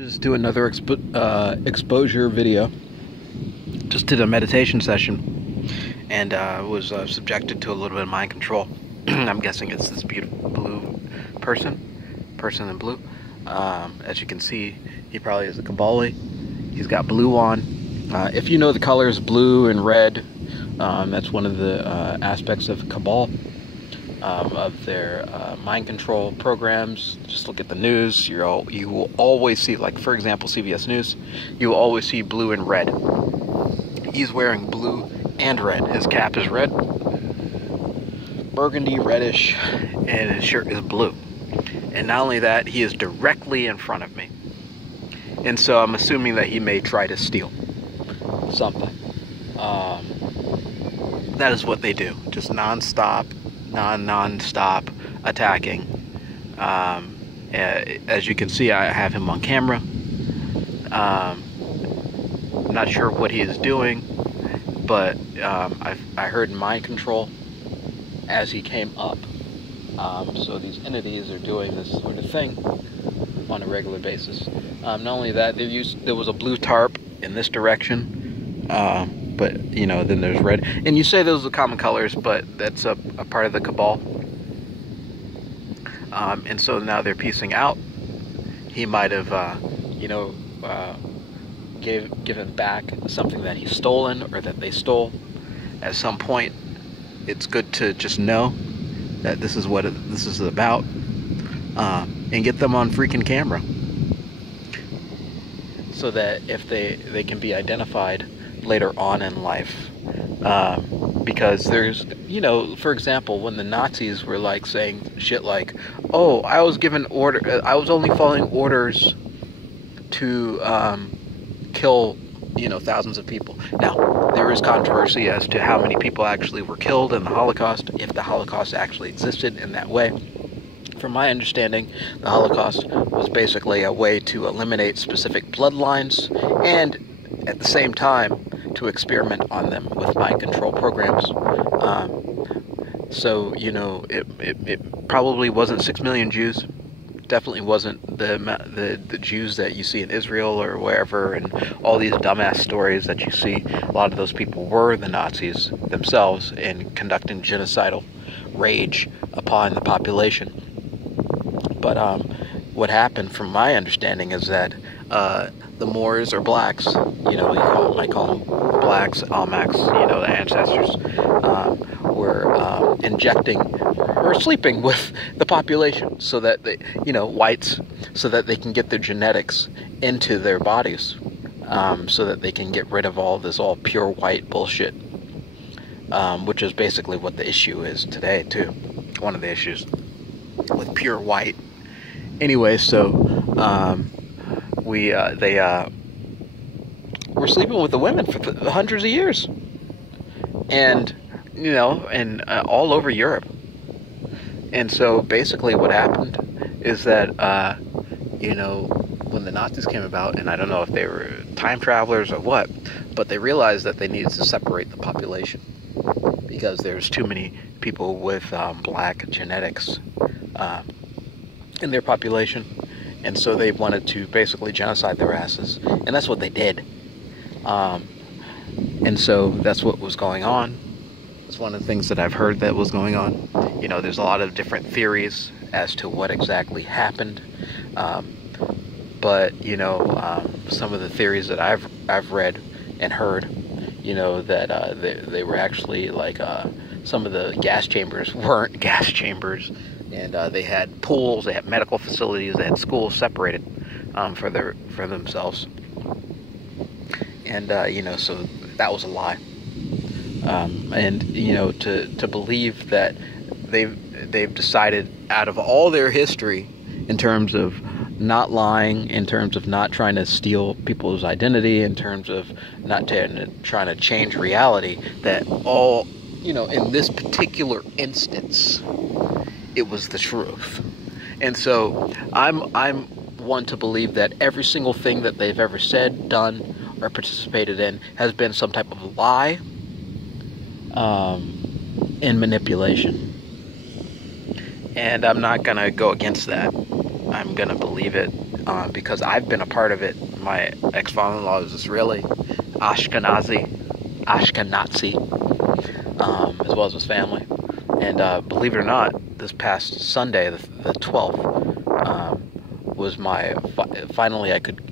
Just do another exposure video. Just did a meditation session and was subjected to a little bit of mind control. I'm guessing it's this beautiful blue person in blue. As you can see, he probably is a Kabbalah. He's got blue on. If you know the colors blue and red, that's one of the aspects of Kabbalah. Of their mind control programs. Just look at the news. You will always see, like for example, CBS News. You will always see blue and red. He's wearing blue and red. His cap is red, burgundy, reddish, and his shirt is blue. And not only that, he is directly in front of me. And so I'm assuming that he may try to steal something. That is what they do. Just non-stop attacking. As you can see, I have him on camera. I'm not sure what he is doing, but I heard mind control as he came up. So these entities are doing this sort of thing on a regular basis. Not only that, there was a blue tarp in this direction, but you know, then there's red. And you say those are common colors, but that's a part of the Cabal. And so now they're piecing out. He might have, given back something that he's stolen or that they stole. At some point, it's good to just know that this is what this is about, and get them on freaking camera, so that if they can be identified later on in life. Because there's, for example, when the Nazis were like saying shit like, oh, I was only following orders to kill, thousands of people. Now, there is controversy as to how many people actually were killed in the Holocaust, if the Holocaust actually existed in that way. From my understanding, the Holocaust was basically a way to eliminate specific bloodlines and at the same time to experiment on them with mind control programs. So, it probably wasn't 6 million Jews. Definitely wasn't the Jews that you see in Israel or wherever, and all these dumbass stories that you see. A lot of those people were the Nazis themselves and conducting genocidal rage upon the population. But what happened, from my understanding, is that the Moors or blacks, I call them blacks, Almacs, the ancestors, were injecting or sleeping with the population, so that they, whites, so that they can get their genetics into their bodies, so that they can get rid of all pure white bullshit, which is basically what the issue is today too. One of the issues with pure white. Anyway, so they were sleeping with the women for hundreds of years, and all over Europe. And so basically what happened is that when the Nazis came about, and I don't know if they were time travelers or what, but they realized that they needed to separate the population because there's too many people with black genetics in their population. And so they wanted to basically genocide their asses, and that's what they did. And so that's what was going on. It's one of the things that I've heard that was going on. There's a lot of different theories as to what exactly happened. But some of the theories that I've read and heard, that they were actually like some of the gas chambers weren't gas chambers, and they had pools, they had medical facilities, they had schools separated for themselves. And so that was a lie. And to believe that they've decided, out of all their history, in terms of not lying, in terms of not trying to steal people's identity, in terms of not trying to change reality, that all, in this particular instance, it was the truth. And so I'm one to believe that every single thing that they've ever said, done, or participated in has been some type of lie and manipulation. And I'm not going to go against that. I'm going to believe it because I've been a part of it. My ex-father-in-law is Israeli, Ashkenazi, as well as his family. And believe it or not, this past Sunday, the 12th, was my finally I could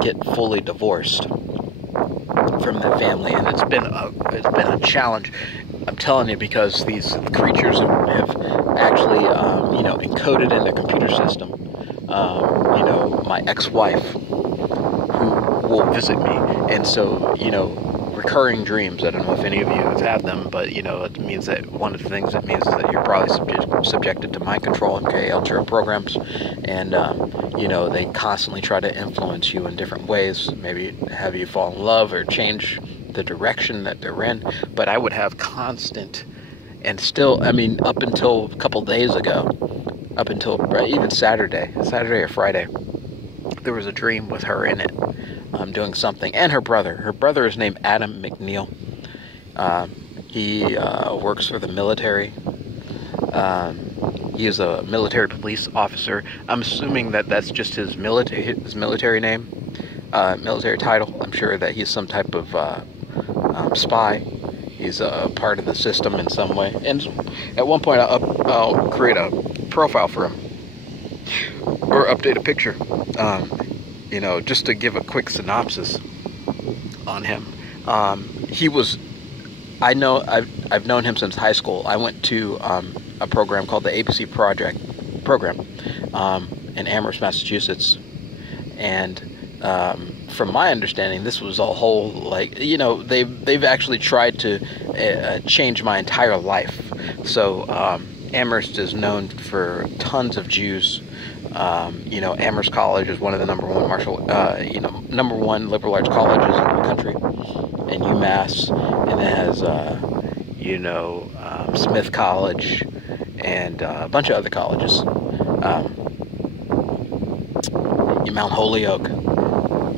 get fully divorced from the family, and it's been a challenge. I'm telling you, because these creatures have actually encoded in the computer system. My ex-wife, who will visit me, and so recurring dreams. I don't know if any of you have had them, but it means that one of the things it means is that you're probably subjected to mind control, MK Ultra programs, and they constantly try to influence you in different ways, maybe have you fall in love or change the direction that they're in. But I would have constant, and still, up until a couple days ago, up until even Saturday or Friday, there was a dream with her in it, doing something, and her brother. Her brother is named Adam McNeil. He works for the military. He is a military police officer. I'm assuming that that's just his military name, military title. I'm sure that he's some type of spy. He's a part of the system in some way. And at one point, I'll create a profile for him, or update a picture. Just to give a quick synopsis on him. I've known him since high school. I went to a program called the ABC program in Amherst, Massachusetts, and from my understanding, this was a whole they've actually tried to change my entire life. So Amherst is known for tons of Jews. Amherst College is one of the number one liberal arts colleges in the country, and UMass, and it has Smith College and a bunch of other colleges. Mount Holyoke.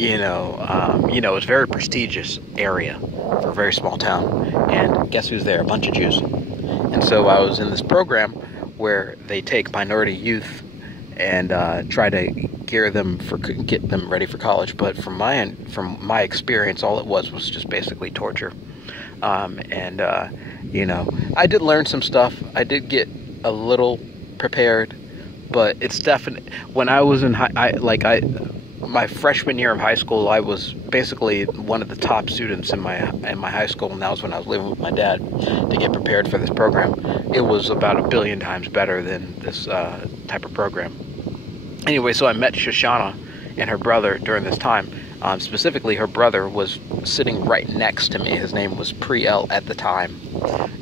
It's a very prestigious area for a very small town, and guess who's there? A bunch of Jews. And so I was in this program where they take minority youth and try to get them ready for college. But from my experience, all it was just basically torture. I did learn some stuff. I did get a little prepared, but it's definite. When I was in my freshman year of high school, I was basically one of the top students in my high school, and that was when I was living with my dad to get prepared for this program. It was about 1 billion times better than this type of program. Anyway, so I met Shoshana and her brother during this time. Specifically, her brother was sitting right next to me. His name was Priel at the time.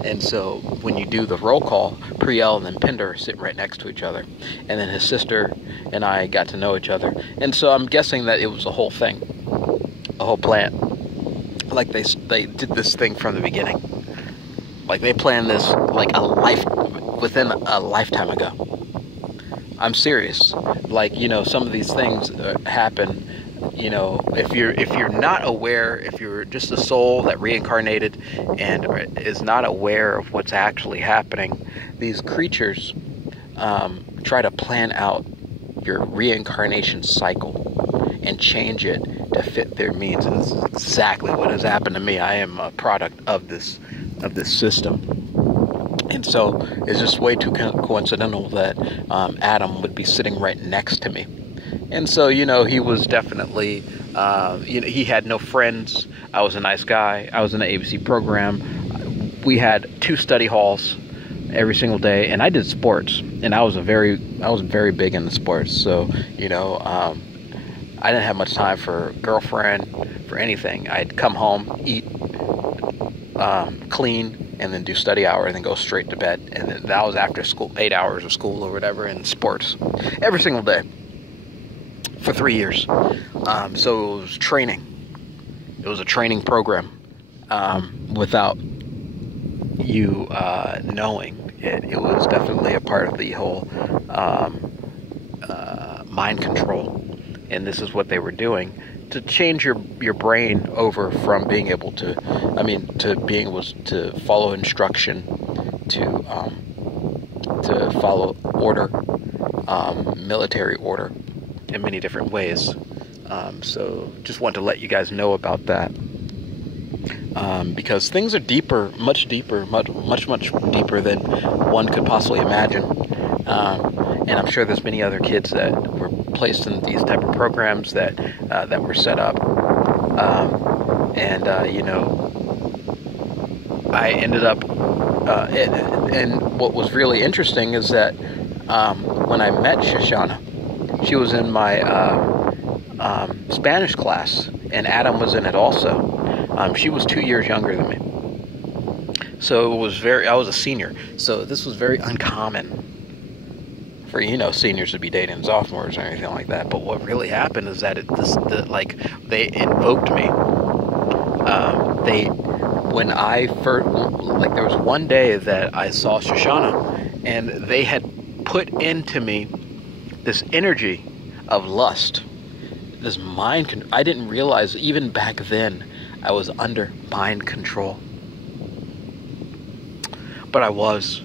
And so when you do the roll call, Priel and then Pinder sit right next to each other. And then his sister and I got to know each other. And so I'm guessing that it was a whole thing, a whole plan. Like they did this thing from the beginning. Like they planned this within a lifetime ago. I'm serious. Some of these things happen. If you're not aware, if you're just a soul that reincarnated and is not aware of what's actually happening, these creatures try to plan out your reincarnation cycle and change it to fit their means. And this is exactly what has happened to me. I am a product of this system. And so it's just way too coincidental that Adam would be sitting right next to me. And so, he was definitely, he had no friends. I was a nice guy. I was in the ABC program. We had 2 study halls every single day, and I did sports. And I was very big into sports. So, I didn't have much time for girlfriend, for anything. I'd come home, eat, clean, and then do study hour, and then go straight to bed. And then that was after school, 8 hours of school or whatever, and sports every single day for 3 years. So it was training. It was a training program without you knowing. It was definitely a part of the whole mind control. And this is what they were doing to change your brain over from being able to being able to follow instruction, to follow order, military order, in many different ways. So just want to let you guys know about that. Because things are deeper, much deeper than one could possibly imagine. And I'm sure there's many other kids that were placed in these type of programs that were set up. You know, I ended up, and what was really interesting is that when I met Shoshana, she was in my Spanish class, and Adam was in it also. She was 2 years younger than me. So it was I was a senior. So this was very uncommon for, you know, seniors to be dating sophomores or anything like that. But what really happened is that they invoked me. When I first, like, there was one day that I saw Shoshana, and they had put into me this energy of lust, this mind. I didn't realize even back then I was under mind control, but I was.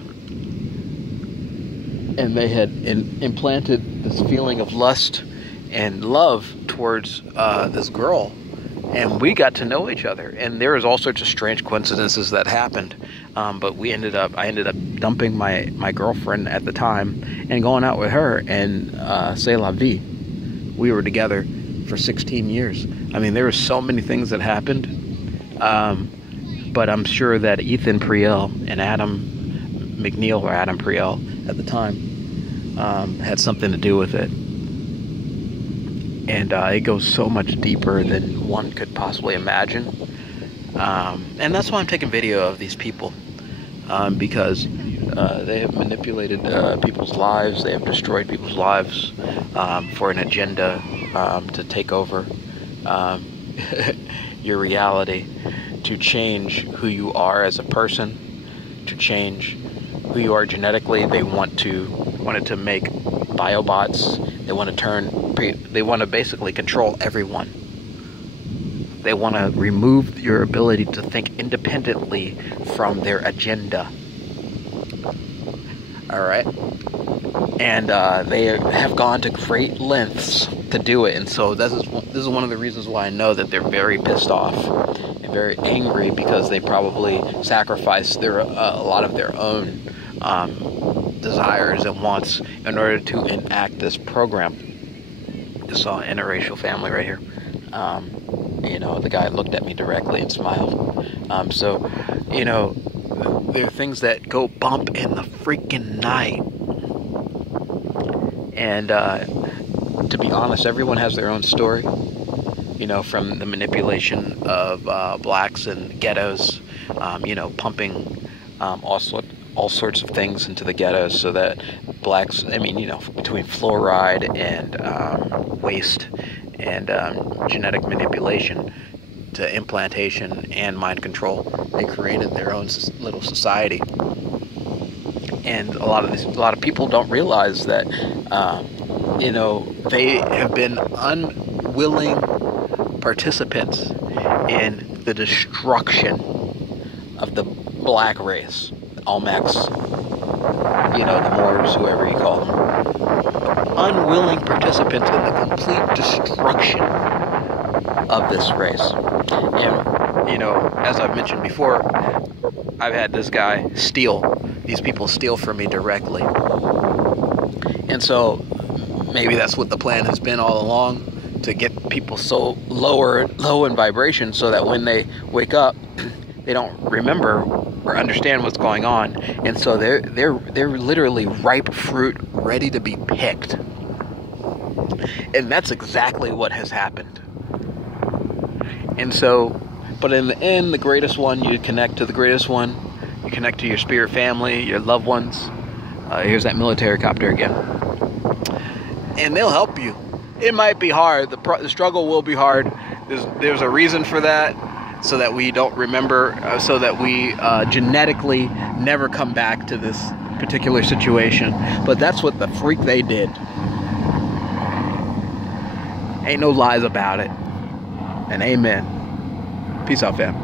And they had implanted this feeling of lust and love towards this girl, and we got to know each other. And there was all sorts of strange coincidences that happened, but I ended up dumping my girlfriend at the time and going out with her, and c'est la vie. We were together for 16 years. I mean, there were so many things that happened, but I'm sure that Ethan Priel and Adam McNeil, or Adam Priel at the time, had something to do with it. And it goes so much deeper than one could possibly imagine. And that's why I'm taking video of these people, because they have manipulated people's lives. They have destroyed people's lives for an agenda to take over your reality, to change who you are as a person, to change who you are genetically. They wanted to make biobots. They want to basically control everyone. They want to remove your ability to think independently from their agenda. All right, and they have gone to great lengths to do it, and so this is one of the reasons why I know that they're very pissed off and very angry, because they probably sacrificed a lot of their own desires and wants in order to enact this program. Just saw an interracial family right here. You know, the guy looked at me directly and smiled. So, you know, there are things that go bump in the freaking night. And to be honest, everyone has their own story. You know, from the manipulation of blacks and ghettos, you know, pumping all sorts of things into the ghettos so that blacks, I mean, you know, between fluoride and waste and genetic manipulation to implantation and mind control, they created their own little society. And a lot of people don't realize that, you know, they have been unwilling participants in the destruction of the black race, Olmecs, you know, the Moors, whoever you call them. Unwilling participants in the complete destruction of this race. And, you know, as I've mentioned before, I've had this guy these people steal from me directly. And so maybe that's what the plan has been all along, to get people so low in vibration, so that when they wake up, they don't remember or understand what's going on, and so they're literally ripe fruit, ready to be picked. And that's exactly what has happened. And so, but in the end, the greatest one, you connect to the greatest one. You connect to your spirit family, your loved ones. Here's that military copter again. And they'll help you. It might be hard. The struggle will be hard. There's a reason for that, so that we don't remember, so that we genetically never come back to this particular situation. But that's what the freak they did. Ain't no lies about it. And amen. Peace out, fam.